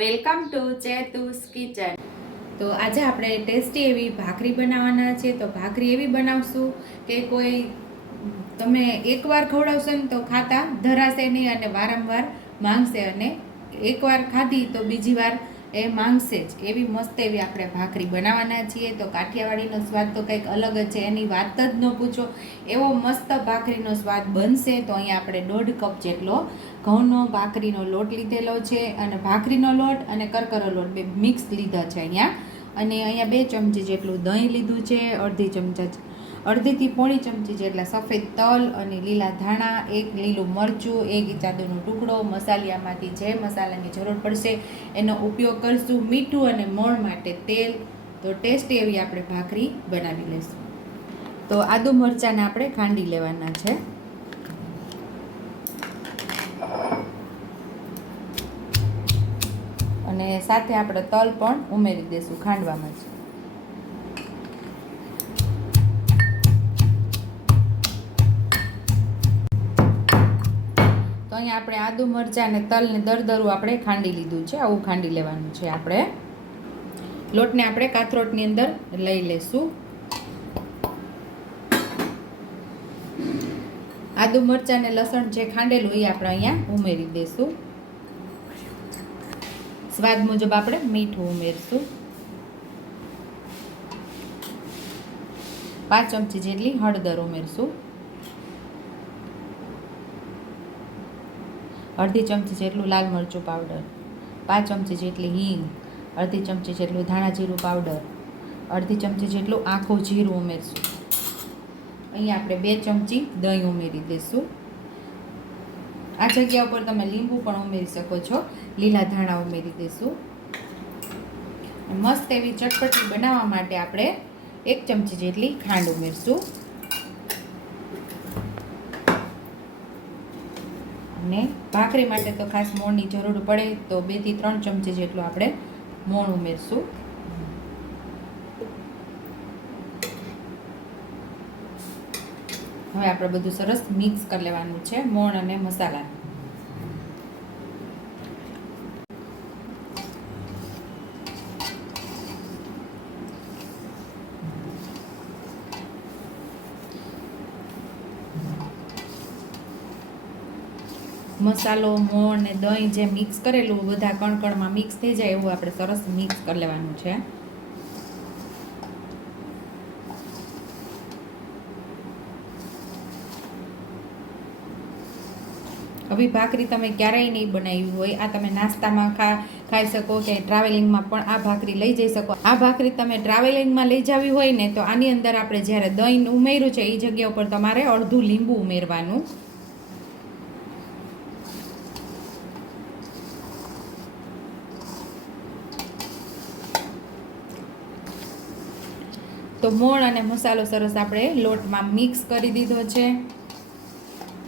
Welcome to ચેતુસ kitchen. તો આજે આપણે ટેસ્ટી એવી ભાખરી બનાવવાના છે. તો ભાખરી એવી બનાવશું કે કોઈ તમે એકવાર ખવડાવશો ને તો ખાતા ધરાશે નહીં અને વારંવાર માંગશે, અને એકવાર ખાધી તો બીજી વાર એ માંગશે જ. એવી મસ્ત એવી આપણે ભાખરી બનાવવાના છીએ. તો કાઠિયાવાડીનો સ્વાદ તો કંઈક અલગ જ છે, એની વાત જ ન પૂછો. એવો મસ્ત ભાખરીનો સ્વાદ બનશે. તો અહીંયા આપણે 1.5 કપ જેટલો ઘઉંનો ભાખરીનો લોટ લીધેલો છે, અને ભાખરીનો લોટ અને કરકરો લોટ બે મિક્સ લીધા છે અહીંયા. અને અહીંયા 2 ચમચી જેટલું દહીં લીધું છે, અડધીથી પોણી ચમચી જેટલા સફેદ તલ અને લીલા ધાણા, 1 લીલું મરચું, 1 ઇંચ આદુનો ટુકડો. મસાલિયામાંથી જે મસાલાની જરૂર પડશે એનો ઉપયોગ કરશું. મીઠું અને મોણ માટે તેલ. તો ટેસ્ટી એવી આપણે ભાખરી બનાવી લઈશું. તો આદુ મરચાંને આપણે ખાંડી લેવાના છે. અને સાથે આપણે તલ પણ ઉમેરી દઈશું ખાંડવામાં જ. તો અહીંયા આપણે આદુ મરચાં અને તલને દરદરું આપણે ખાંડી લીધું છે. આવું ખાંડી લેવાનું છે. આપણે લોટને આપણે કાથરોટની અંદર લઈ લઈશું. આદુ મરચાં અને લસણ જે ખાંડેલું એ આપણે અહીંયા ઉમેરી દઈશું. સ્વાદ મુજબ આપણે મીઠું ઉમેરશું. 5 ચમચી જેટલી હળદર ઉમેરશું. અડધી ચમચી જેટલું લાલ મરચું પાવડર, 5 ચમચી જેટલી હિંગ, અડધી ચમચી જેટલું ધાણા જીરું પાવડર, અડધી ચમચી જેટલું આખું જીરું ઉમેરશું. અહીંયા આપણે 2 ચમચી દહીં ઉમેરી દઈશું. આ જગ્યા ઉપર તમે લીંબુ પણ ઉમેરી શકો છો. લીલા ધાણા ઉમેરી દઈશું. મસ્ત એવી ચટપટી બનાવવા માટે આપણે 1 ચમચી જેટલી ખાંડ ઉમેરશું. અને ભાખરી માટે તો ખાસ મોણની જરૂર પડે, તો 2 થી 3 ચમચી જેટલું આપણે મોણ ઉમેરશું. હવે આપણે બધું સરસ મિક્સ કરી લેવાનું છે, મોણ અને મસાલા. મસાલો, મોણ ને દહીં જે મિક્સ કરેલું બધા કણકણમાં મિક્સ થઈ જાય એવું આપણે સરસ મિક્સ કરી લેવાનું છે. આવી ભાખરી તમે ક્યારેય નહીં બનાવી હોય, આ તમે નાસ્તામાં ખાઈ શકો કે ટ્રાવેલિંગમાં પણ આ ભાખરી લઈ જઈ શકો. આ ભાખરી તમે ટ્રાવેલિંગમાં લઈ જવી હોય ને તો આની અંદર આપણે જ્યારે દહીં ઉમેર્યું છે એ જગ્યા ઉપર તમારે અડધું લીંબુ ઉમેરવાનું. તો મોણ અને મસાલો સરસ આપણે લોટમાં મિક્સ કરી દીધો છે.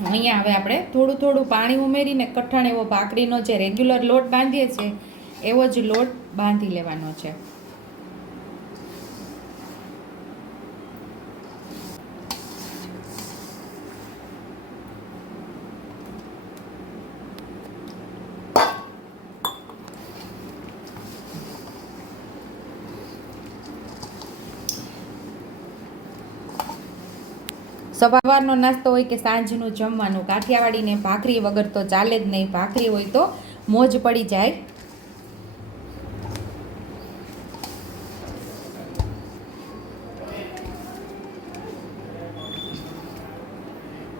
અહીંયા હવે આપણે થોડું થોડું પાણી ઉમેરીને કઠણ એવો ભાખરીનો જે રેગ્યુલર લોટ બાંધીએ છીએ એવો જ લોટ બાંધી લેવાનો છે. સવારનો નાસ્તો હોય કે સાંજનું જમવાનું, કાઠિયાવાડીને ભાખરી વગર તો ચાલે જ નહીં. ભાખરી હોય તો મોજ પડી જાય.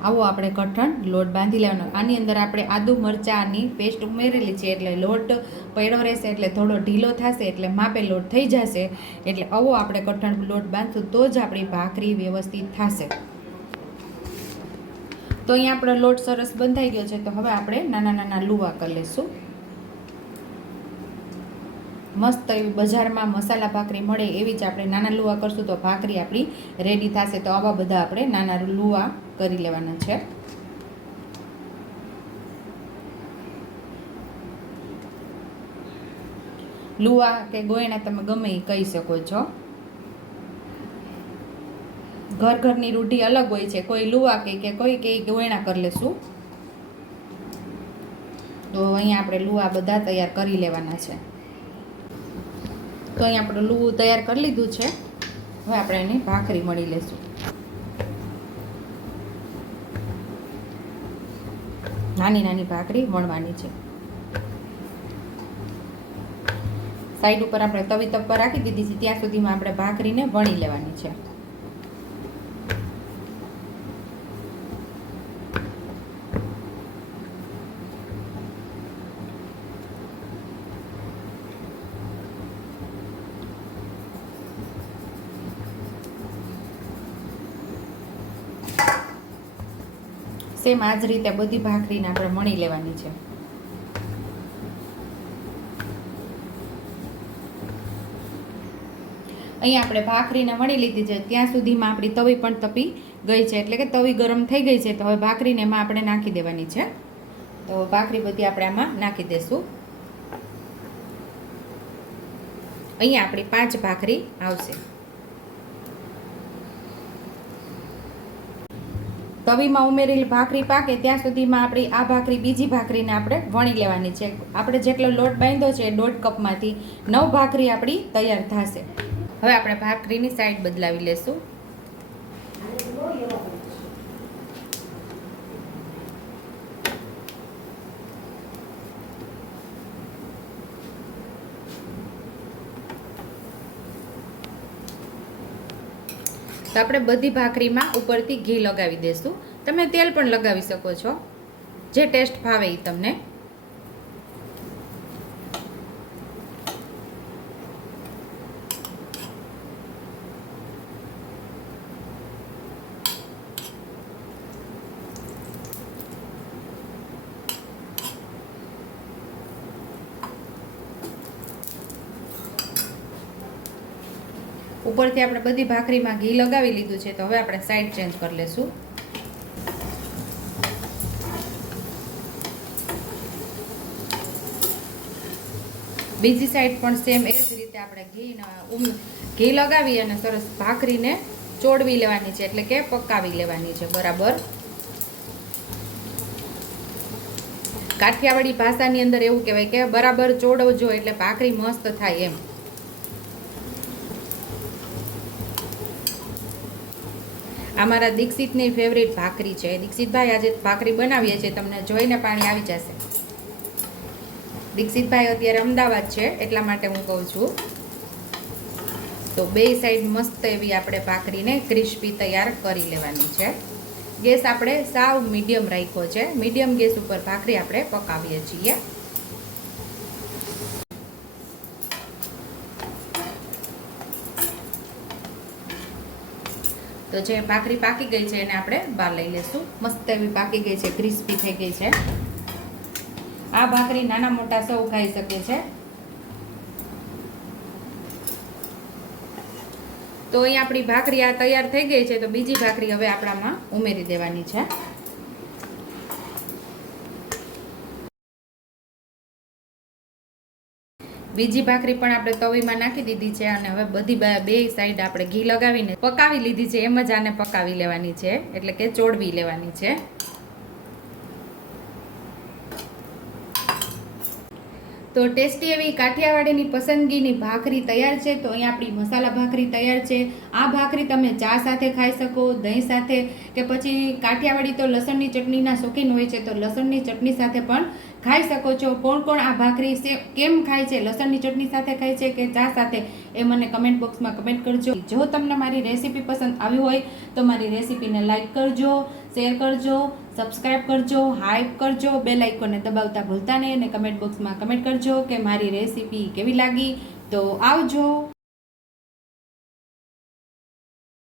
આવો આપણે કઠણ લોટ બાંધી લેવાનો. આની અંદર આપણે આદુ મરચાંની પેસ્ટ ઉમેરેલી છે એટલે લોટ પડ્યો રહેશે, એટલે થોડો ઢીલો થશે, એટલે માપે લોટ થઈ જશે. એટલે આવો આપણે કઠણ લોટ બાંધશું તો જ આપણી ભાખરી વ્યવસ્થિત થશે. તો અહીંયા આપણો લોટ સરસ બંધાઈ ગયો છે. તો હવે આપણે નાના નાના લુવા કરી લઈશું. મસ્ત એવી બજારમાં મસાલા ભાખરી મળે એવી જ આપણે નાના લુવા કરશું તો ભાખરી આપણી રેડી થશે. તો આવા બધા આપણે નાના લુવા કરી લેવાના છે. લુવા કે ગોયણા તમે ગમે એ કહી શકો છો. ઘરની રૂઢી અલગ હોય છે. કોઈ લુવા કે કોઈ ગોયણા કરી લેશું. તો અહીંયા આપણે લુવા બધા તૈયાર કરી લેવાના છે. તો અહીંયા આપણે લુવું તૈયાર કરી લીધું છે. હવે આપણે એની ભાખરી મળી લેશું. નાની નાની ભાખરી વણવાની છે. સાઈડ ઉપર આપણે તવી તપ રાખી દીધી છે, ત્યાં સુધીમાં આપણે ભાખરીને વણી લેવાની છે. સેમ આ જ રીતે બધી ભાખરીને આપણે વણી લેવાની છે. અહીંયા આપણે ભાખરીને વણી લીધી છે, ત્યાં સુધીમાં આપણી તવી પણ તપી ગઈ છે, એટલે કે તવી ગરમ થઈ ગઈ છે. તો હવે ભાખરીને એમાં આપણે નાખી દેવાની છે. તો ભાખરી બધી આપણે આમાં નાખી દઈશું. અહીંયા આપણી 5 ભાખરી આવશે. તવીમાં ઉમેરેલી ભાખરી પાકે ત્યાં સુધીમાં આપણી આ ભાખરી બીજી ભાખરીને આપણે વણી લેવાની છે. આપણે જેટલો લોટ બાંધ્યો છે 1.5 કપમાંથી 9 ભાખરી આપણી તૈયાર થશે. હવે આપણે ભાખરીની સાઈડ બદલાવી લેશું. તો આપણે બધી ભાખરીમાં ઉપરથી ઘી લગાવી દઈશું. તમે તેલ પણ લગાવી શકો છો, જે ટેસ્ટ ભાવે એ તમને. ઉપરથી આપણે બધી ભાખરીમાં ઘી લગાવી લીધું છે. તો હવે આપણે સાઈડ ચેન્જ કરી લેશું. બીજી સાઈડ પણ સેમ એ જ રીતે આપણે ઘી લગાવી અને સરસ ભાખરીને ચોળવી લેવાની છે, એટલે કે પકાવી લેવાની છે બરાબર. કાઠિયાવાડી ભાષાની અંદર એવું કહેવાય કે બરાબર ચોળવજો એટલે ભાખરી મસ્ત થાય એમ. આ મારા દીક્ષિતની ફેવરિટ ભાખરી છે. દીક્ષિતભાઈ આજે ભાખરી બનાવીએ છીએ, તમને જોઈને પાણી આવી જશે. દીક્ષિતભાઈ અત્યારે અમદાવાદ છે, એટલા માટે હું કહું છું. તો બે સાઈડ મસ્ત એવી આપણે ભાખરીને ક્રિસ્પી તૈયાર કરી લેવાની છે. ગેસ આપણે સાવ મીડિયમ રાખ્યો છે. મીડિયમ ગેસ ઉપર ભાખરી આપણે પકાવીએ છીએ. તો જે ભાખરી પાકી ગઈ છે એને આપણે બહાર લઈ લેશું. મસ્ત એવી પાકી ગઈ છે, ક્રિસ્પી થઈ ગઈ છે. આ ભાખરી નાના મોટા સૌ ખાઈ શકે છે. તો અહીં આપણી ભાખરી આ તૈયાર થઈ ગઈ છે. તો બીજી ભાખરી હવે આપણામાં ઉમેરી દેવાની છે. બીજી ભાખરી પણ આપણે તવીમાં નાખી દીધી છે અને હવે બધી બે સાઈડ આપણે ઘી લગાવીને પકાવી લીધી છે. એમ જ આને પકાવી લેવાની છે, એટલે કે ચોળવી લેવાની છે. તો ટેસ્ટી એવી કાઠિયાવાડીની પસંદગીની ભાખરી તૈયાર છે. તો અહીંયા આપણી મસાલા ભાખરી તૈયાર છે. આ ભાખરી તમે ચા સાથે ખાઈ શકો, દહીં સાથે, કે પછી કાઠિયાવાડી તો લસણની ચટણીના શોખીન હોય છે, તો લસણની ચટણી સાથે પણ ખાઈ શકો છો. કોણ કોણ આ ભાખરી કેમ ખાય છે, લસણની ચટણી સાથે ખાય છે કે ચા સાથે, એ મને કમેન્ટ બોક્સમાં કમેન્ટ કરજો. જો તમને મારી રેસીપી પસંદ આવી હોય તો મારી રેસીપીને લાઈક કરજો, શેર કરજો, સબસ્ક્રાઈબ કરજો, હાઈપ કરજો, બેલ આઇકોનને દબાવતા ભૂલતા નહીં અને કમેન્ટ બોક્સમાં કમેન્ટ કરજો કે મારી રેસીપી કેવી લાગી. તો આવજો.